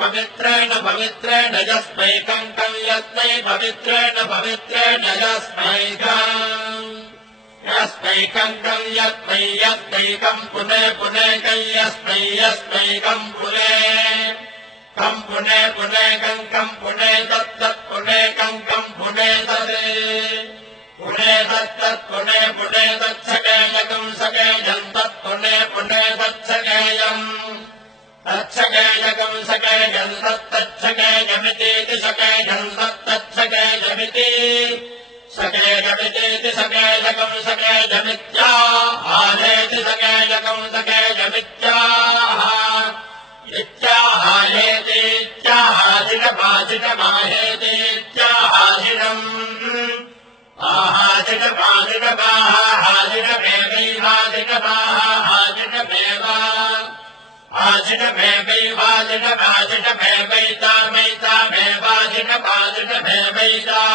पवित्रेण पवित्रेण यस्मैकम् कम् यस्मै पवित्रेण पवित्रेण यस्मैकम् यस्मैकम् कम् यस्मै यस्मैकम् पुने पुने कम् यस्मै यस्मैकम् पुने कम् पुने पुने कम् पुने तत्तत् पुने कम् पुने तदे पुने तत्तत् पुने पुने तत्सकेयकम् सकेयम् तत् पुने पुने तत्सकेयम् तत्सकेयकम् सकेयम् तत्तच्छकेयमितीति सकेयम् तत्तच्छकेयमिति सकेयमितीति सकेयकम् सकेयमित्याहारेति सकेयकम् सकेयमित्याह इत्याहारेतीत्याहाजिनमाजिनमाहेतीत्याहाजिनम् आहाजिनमाजिनमाहाजिनमेवैवाजिनमाहाजिनमेव आजिनमेवैवाजिनमाजिनमेवैतामैतामेवाजिनमाजिनमेवैता